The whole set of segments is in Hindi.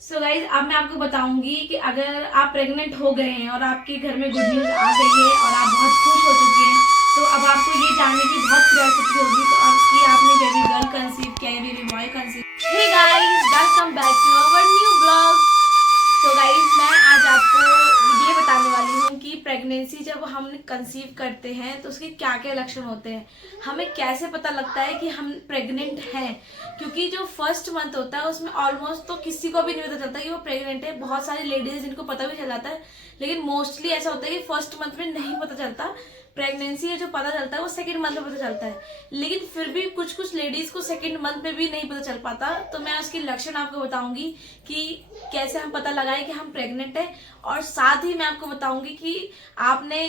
सो गाइज अब मैं आपको बताऊंगी कि अगर आप प्रेग्नेंट हो गए हैं और आपके घर में गुड न्यूज़ आ गई है और आप बहुत खुश हो चुके हैं, तो अब आपको ये जानने की बहुत क्यूरियोसिटी होगी तो अब कि आपने बेबी गर्ल कंसीव किया है, baby boy conceive. Hey guys, welcome back to our new blog. तो गाइज मैं आज आपको ये बताने वाली हूँ कि प्रेगनेंसी जब हम कंसीव करते हैं तो उसके क्या क्या लक्षण होते हैं, हमें कैसे पता लगता है कि हम प्रेग्नेंट हैं। क्योंकि जो फर्स्ट मंथ होता है उसमें ऑलमोस्ट तो किसी को भी नहीं पता चलता कि वो प्रेग्नेंट है। बहुत सारी लेडीज जिनको पता भी चल जाता है, लेकिन मोस्टली ऐसा होता है कि फर्स्ट मंथ में नहीं पता चलता प्रेगनेंसी है। जो पता चलता है वो सेकंड मंथ में पता चलता है, लेकिन फिर भी कुछ कुछ लेडीज को सेकंड मंथ में भी नहीं पता चल पाता। तो मैं उसके लक्षण आपको बताऊंगी कि कैसे हम पता लगाएं कि हम प्रेग्नेंट हैं, और साथ ही मैं आपको बताऊंगी कि आपने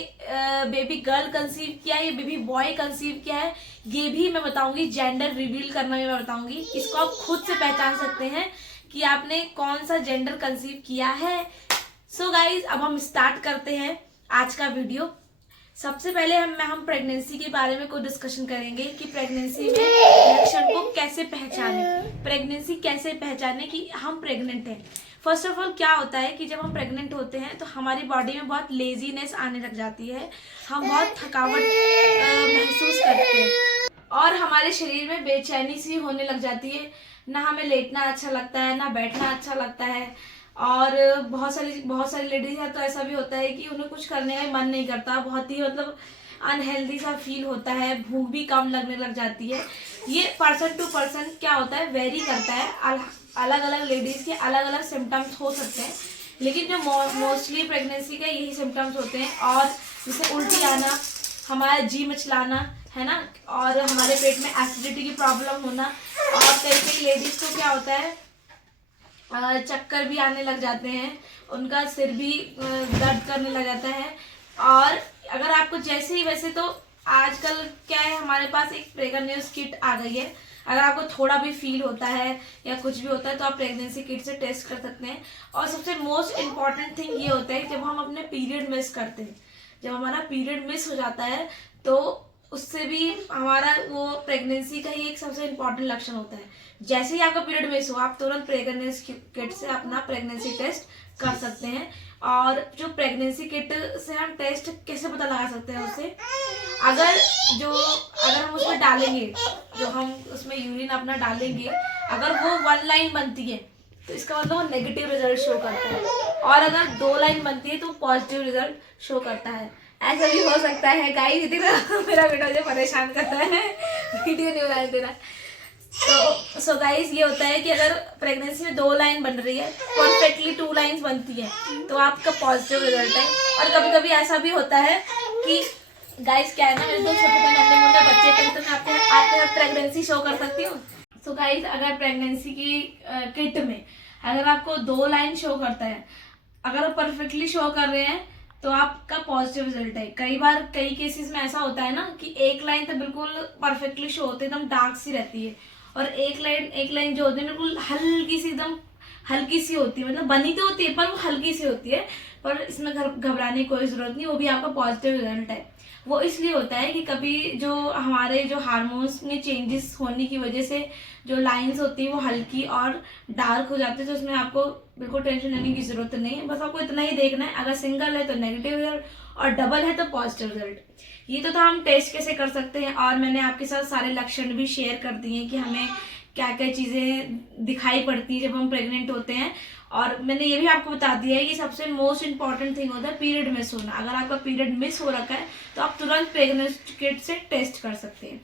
बेबी गर्ल कंसीव किया है या बेबी बॉय कंसीव किया है, ये भी मैं बताऊंगी। जेंडर रिवील करना भी मैं बताऊंगी, इसको आप खुद से पहचान सकते हैं कि आपने कौन सा जेंडर कंसीव किया है। सो गाइज अब हम स्टार्ट करते हैं आज का वीडियो। सबसे पहले हम प्रेगनेंसी के बारे में कोई डिस्कशन करेंगे कि प्रेगनेंसी में लक्षण को कैसे पहचाने, प्रेगनेंसी कैसे पहचाने कि हम प्रेग्नेंट हैं। फर्स्ट ऑफ ऑल क्या होता है कि जब हम प्रेग्नेंट होते हैं तो हमारी बॉडी में बहुत लेजीनेस आने लग जाती है, हम बहुत थकावट महसूस करते हैं और हमारे शरीर में बेचैनी सी होने लग जाती है। ना हमें लेटना अच्छा लगता है, ना बैठना अच्छा लगता है। और बहुत सारी लेडीज है तो ऐसा भी होता है कि उन्हें कुछ करने का मन नहीं करता, बहुत ही अनहेल्दी सा फील होता है, भूख भी कम लगने लग जाती है। ये पर्सन टू पर्सन क्या होता है, वेरी करता है। अलग अलग लेडीज के अलग अलग सिम्टम्स हो सकते हैं, लेकिन जो मोस्टली प्रेगनेंसी का यही सिम्टम्स होते हैं। और जैसे उल्टी आना, हमारा जी मचलाना है ना, और हमारे पेट में एसिडिटी की प्रॉब्लम होना, और कई लेडीज को क्या होता है चक्कर भी आने लग जाते हैं, उनका सिर भी दर्द करने लग जाता है। और अगर आपको जैसे ही, वैसे तो आजकल क्या है, हमारे पास एक प्रेगनेंस किट आ गई है। अगर आपको थोड़ा भी फील होता है या कुछ भी होता है तो आप प्रेगनेंसी किट से टेस्ट कर सकते हैं। और सबसे मोस्ट इम्पॉर्टेंट थिंग ये होता है जब हम अपने पीरियड मिस करते हैं, जब हमारा पीरियड मिस हो जाता है तो उससे भी हमारा वो प्रेगनेंसी का ही एक सबसे इम्पोर्टेंट लक्षण होता है। जैसे ही आपका पीरियड मिस हो, आप तुरंत प्रेगनेंसी किट से अपना प्रेगनेंसी टेस्ट कर सकते हैं। और जो प्रेगनेंसी किट से हम टेस्ट कैसे पता लगा सकते हैं उससे, अगर हम उसमें डालेंगे, जो हम उसमें यूरिन अपना डालेंगे, अगर वो 1 लाइन बनती है तो इसका मतलब वो नेगेटिव रिजल्ट शो करता है, और अगर 2 लाइन बनती है तो पॉजिटिव रिजल्ट शो करता है। ऐसा भी हो सकता है गाइस, मेरा बेटा मुझे परेशान करता है, वीडियो नहीं बनाने देना। तो सो गाइस ये होता है कि अगर प्रेगनेंसी में 2 लाइन बन रही है, परफेक्टली 2 लाइंस बनती है तो आपका पॉजिटिव रिजल्ट है। और कभी कभी ऐसा भी होता है कि गाइस क्या है ना, मेरे 2 छोटे नन्हे मुन्ने बच्चे थे, तो मैं आपके साथ प्रेगनेंसी शो कर सकती हूँ। सो गाइस अगर प्रेगनेंसी की किट में अगर आपको 2 लाइन शो करता है, अगर आप परफेक्टली शो कर रहे हैं तो आपका पॉजिटिव रिजल्ट है। कई बार कई केसेस में ऐसा होता है ना कि 1 लाइन तो बिल्कुल परफेक्टली शो होती है, एकदम डार्क सी रहती है, और एक लाइन जो होती है बिल्कुल हल्की सी, एकदम हल्की सी होती है, मतलब बनी तो होती है पर वो हल्की सी होती है। पर इसमें घबराने की कोई जरूरत नहीं, वो भी आपका पॉजिटिव रिजल्ट है। वो इसलिए होता है कि कभी जो हमारे जो हार्मोन्स में चेंजेस होने की वजह से जो लाइंस होती है वो हल्की और डार्क हो जाती है, तो उसमें आपको बिल्कुल टेंशन लेने की जरूरत नहीं है। बस आपको इतना ही देखना है, अगर सिंगल है तो नेगेटिव रिजल्ट और डबल है तो पॉजिटिव रिजल्ट। ये तो हम टेस्ट कैसे कर सकते हैं, और मैंने आपके साथ सारे लक्षण भी शेयर कर दिए कि हमें क्या क्या चीजें दिखाई पड़ती है जब हम प्रेग्नेंट होते हैं। और मैंने ये भी आपको बता दिया है कि सबसे मोस्ट इंपॉर्टेंट थिंग होता है पीरियड मिस होना। अगर आपका पीरियड मिस हो रखा है तो आप तुरंत प्रेगनेंसी किट से टेस्ट कर सकते हैं।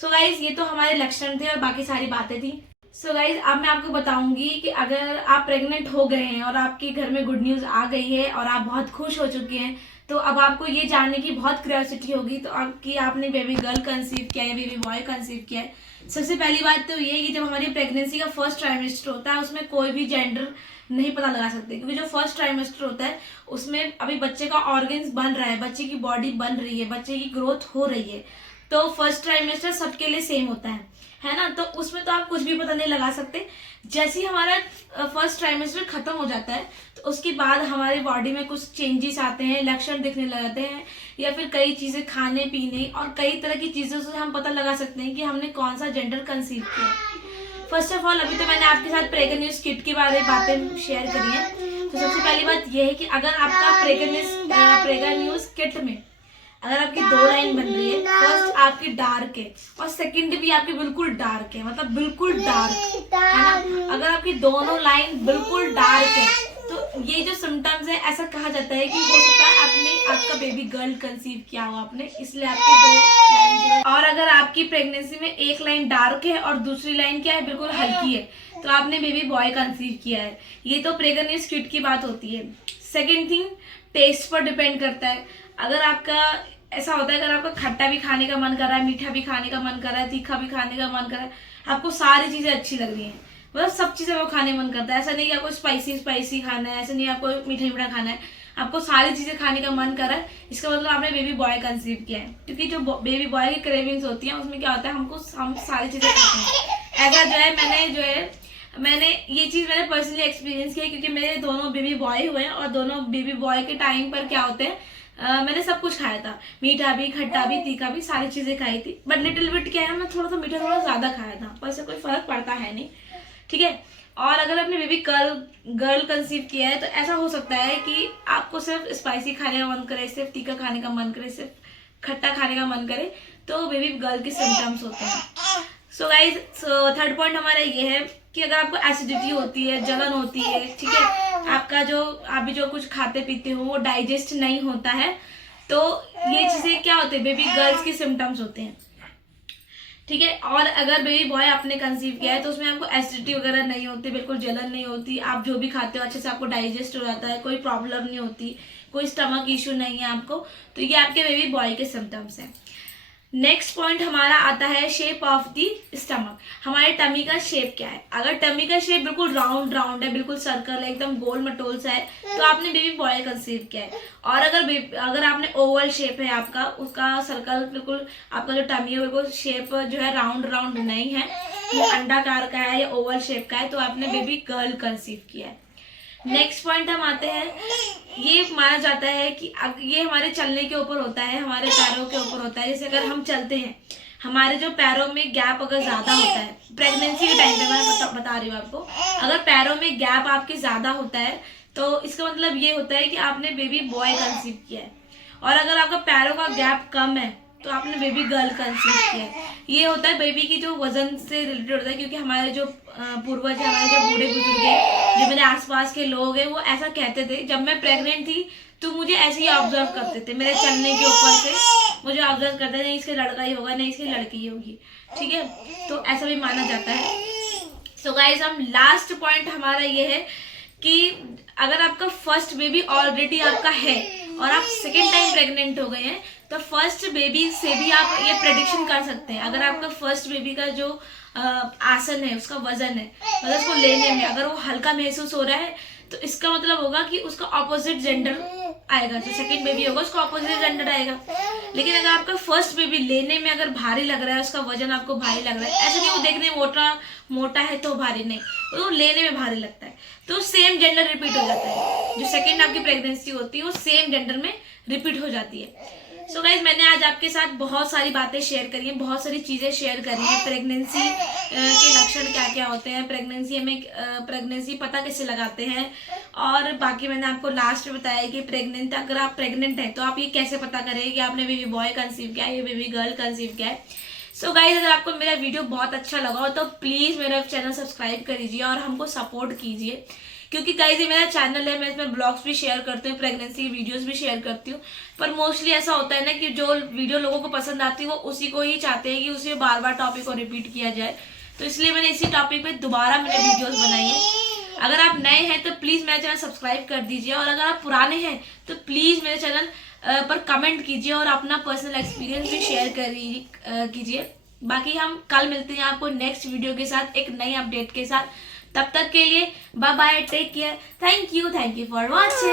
सो गाइज ये तो हमारे लक्षण थे और बाकी सारी बातें थी। सो गाइज अब मैं आपको बताऊंगी कि अगर आप प्रेग्नेंट हो गए हैं और आपके घर में गुड न्यूज आ गई है और आप बहुत खुश हो चुके हैं, तो अब आपको ये जानने की बहुत क्यूरियोसिटी होगी तो कि आपने बेबी गर्ल कंसीव किया है, बेबी बॉय कंसीव किया है। सबसे पहली बात तो ये है कि जब हमारी प्रेगनेंसी का फर्स्ट ट्राइमेस्टर होता है उसमें कोई भी जेंडर नहीं पता लगा सकते, क्योंकि जो फर्स्ट ट्राइमेस्टर होता है उसमें अभी बच्चे का ऑर्गन्स बन रहा है, बच्चे की बॉडी बन रही है, बच्चे की ग्रोथ हो रही है। तो फर्स्ट ट्राइमेस्टर सबके लिए सेम होता है ना, तो उसमें तो आप कुछ भी पता नहीं लगा सकते। जैसे ही हमारा फर्स्ट ट्राइमेस्टर खत्म हो जाता है तो उसके बाद हमारे बॉडी में कुछ चेंजेस आते हैं, लक्षण दिखने लगते हैं, या फिर कई चीजें खाने पीने और कई तरह की चीजों से हम पता लगा सकते हैं कि हमने कौन सा जेंडर कंसीव किया। फर्स्ट ऑफ ऑल अभी तो मैंने आपके साथ प्रेग्नेंट न्यूज किट के बारे में बातें शेयर करी हैं। तो सबसे पहली बात यह है कि अगर आपका प्रेग्नेंट न्यूज किट में अगर आपकी 2 लाइन बन रही है, फर्स्ट आपकी डार्क है और सेकंड भी आपकी बिल्कुल डार्क है, मतलब बिल्कुल डार्क है ना। अगर आपकी दोनों लाइन बिल्कुल डार्क है तो ये जो सिम्टम्स है, ऐसा कहा जाता है कि हो सकता है आपका बेबी गर्ल कंसीव किया हो आपने, इसलिए आपकी 2 लाइन। और अगर आपकी प्रेगनेंसी में एक लाइन डार्क है और दूसरी लाइन क्या है, बिल्कुल हल्की है, तो आपने बेबी बॉय कंसीव किया है। ये तो प्रेगनेंसी किट की बात होती है। सेकेंड थिंग, टेस्ट पर डिपेंड करता है। अगर आपका ऐसा होता है, अगर आपका खट्टा भी खाने का मन कर रहा है, मीठा भी खाने का मन कर रहा है, तीखा भी खाने का मन कर रहा है, आपको सारी चीजें अच्छी लग रही हैं, मतलब सब चीजें वो खाने मन करता है। ऐसा नहीं कि आपको स्पाइसी खाना है, ऐसा नहीं आपको मीठा खाना है, आपको सारी चीजें खाने का मन कर रहा है, इसका मतलब आपने बेबी बॉय कंसीव किया है। क्योंकि जो बेबी बॉय की क्रेविंग्स होती हैं उसमें क्या होता है, हम सारी चीजें खाते हैं। ऐसा मैंने ये चीज मैंने पर्सनली एक्सपीरियंस किया, क्योंकि मेरे दोनों बेबी बॉय हुए हैं और दोनों बेबी बॉय के टाइम पर क्या होते हैं, मैंने सब कुछ खाया था, मीठा भी, खट्टा भी, तीखा भी, सारी चीजें खाई थी। बट लिटिल बिट क्या है ना, मैं थोड़ा सा मीठा थोड़ा ज्यादा खाया था, पर इससे कोई फर्क पड़ता है नहीं, ठीक है। और अगर आपने बेबी गर्ल कंसीव किया है तो ऐसा हो सकता है कि आपको सिर्फ स्पाइसी खाने का मन करे, सिर्फ तीखा खाने का मन करे, सिर्फ खट्टा खाने का मन करे, तो बेबी गर्ल के सिम्टम्स होते हैं। सो गाइज, थर्ड पॉइंट हमारा ये है कि अगर आपको एसिडिटी होती है, जलन होती है, ठीक है, आपका आप भी जो कुछ खाते पीते हो वो डाइजेस्ट नहीं होता है, तो ये चीजें क्या होते हैं, बेबी गर्ल्स की सिम्टम्स होते हैं, ठीक है। और अगर बेबी बॉय आपने कंसीव किया है तो उसमें आपको एसिडिटी वगैरह नहीं होती, बिल्कुल जलन नहीं होती, आप जो भी खाते हो अच्छे से आपको डाइजेस्ट हो जाता है, कोई प्रॉब्लम नहीं होती, कोई स्टमक इशू नहीं है आपको, तो ये आपके बेबी बॉय के सिम्टम्स हैं। नेक्स्ट पॉइंट हमारा आता है शेप ऑफ दी स्टमक। हमारे टमी का शेप क्या है। अगर टमी का शेप बिल्कुल राउंड है, बिल्कुल सर्कल है, एकदम गोल मटोल सा है, तो आपने बेबी बॉय कंसीव किया है। और अगर आपने ओवल शेप है आपका, उसका सर्कल बिल्कुल, आपका जो टमी है बिल्कुल शेप जो है राउंड नहीं है, ये अंडाकार का है या ओवल शेप का है, तो आपने बेबी गर्ल कंसीव किया है। नेक्स्ट पॉइंट हम आते हैं, ये माना जाता है कि ये हमारे चलने के ऊपर होता है, हमारे पैरों के ऊपर होता है। जैसे अगर हम चलते हैं, हमारे जो पैरों में गैप अगर ज्यादा होता है, प्रेगनेंसी के टाइम पे मैं बता रही हूँ आपको, अगर पैरों में गैप आपके ज्यादा होता है तो इसका मतलब ये होता है कि आपने बेबी बॉय कंसीव किया है। और अगर आपका पैरों का गैप कम है तो आपने बेबी गर्ल कंसीव किया है। ये होता है बेबी की जो वजन से रिलेटेड होता है, क्योंकि हमारे जो पूर्वज है, हमारे जो बूढ़े बुजुर्ग हैं, जो मेरे आसपास के लोग हैं, वो ऐसा कहते थे, जब मैं प्रेग्नेंट थी तो मुझे ऐसे ही ऑब्जर्व करते थे, मेरे चलने के ऊपर से मुझे ऑब्जर्व करते थे, नहीं इसके लड़का ही होगा, नहीं इसकी लड़की ही होगी, ठीक है, तो ऐसा भी माना जाता है। सो गाइस, हम लास्ट पॉइंट हमारा ये है कि अगर आपका फर्स्ट बेबी ऑलरेडी आपका है और आप सेकेंड टाइम प्रेग्नेंट हो गए हैं, तो फर्स्ट बेबी से भी आप ये प्रेडिक्शन कर सकते हैं। अगर आपका फर्स्ट बेबी का जो आसन है, उसका वजन है, मतलब उसको लेने में अगर वो हल्का महसूस हो रहा है, तो इसका मतलब होगा कि उसका ऑपोजिट जेंडर आएगा, जो सेकंड बेबी होगा उसका ऑपोजिट जेंडर आएगा। लेकिन अगर आपका फर्स्ट बेबी लेने में अगर भारी लग रहा है, उसका वजन आपको भारी लग रहा है, ऐसा नहीं वो देखने में मोटा है तो भारी, नहीं, वो लेने में भारी लगता है, तो सेम जेंडर रिपीट हो जाता है। जो सेकंड आपकी प्रेगनेंसी होती है वो सेम जेंडर में रिपीट हो जाती है। सो गाइज, मैंने आज आपके साथ बहुत सारी बातें शेयर करी हैं, बहुत सारी चीज़ें शेयर करी हैं। प्रेगनेंसी के लक्षण क्या क्या होते हैं, प्रेगनेंसी पता कैसे लगाते हैं, और बाकी मैंने आपको लास्ट में बताया कि अगर आप प्रेग्नेंट हैं तो आप ये कैसे पता करें कि आपने बेबी बॉय कंसीव किया है या बेबी गर्ल कंसीव किया है। सो गाइज, अगर आपको मेरा वीडियो बहुत अच्छा लगा हो तो प्लीज़ मेरा चैनल सब्सक्राइब करिए और हमको सपोर्ट कीजिए, क्योंकि गाइज ये मेरा चैनल है, मैं इसमें ब्लॉग्स भी शेयर करती हूँ, प्रेगनेंसी वीडियोस भी शेयर करती हूँ, पर मोस्टली ऐसा होता है ना कि जो वीडियो लोगों को पसंद आती है वो उसी को ही चाहते हैं कि उसी बार बार टॉपिक को रिपीट किया जाए, तो इसलिए मैंने इसी टॉपिक पे दोबारा मैंने वीडियोस बनाई है। अगर आप नए हैं तो प्लीज़ मेरा चैनल सब्सक्राइब कर दीजिए, और अगर आप पुराने हैं तो प्लीज़ मेरे चैनल पर कमेंट कीजिए और अपना पर्सनल एक्सपीरियंस भी शेयर कीजिए। बाकी हम कल मिलते हैं आपको नेक्स्ट वीडियो के साथ, एक नई अपडेट के साथ। तब तक के लिए bye bye, take care, thank you for watching.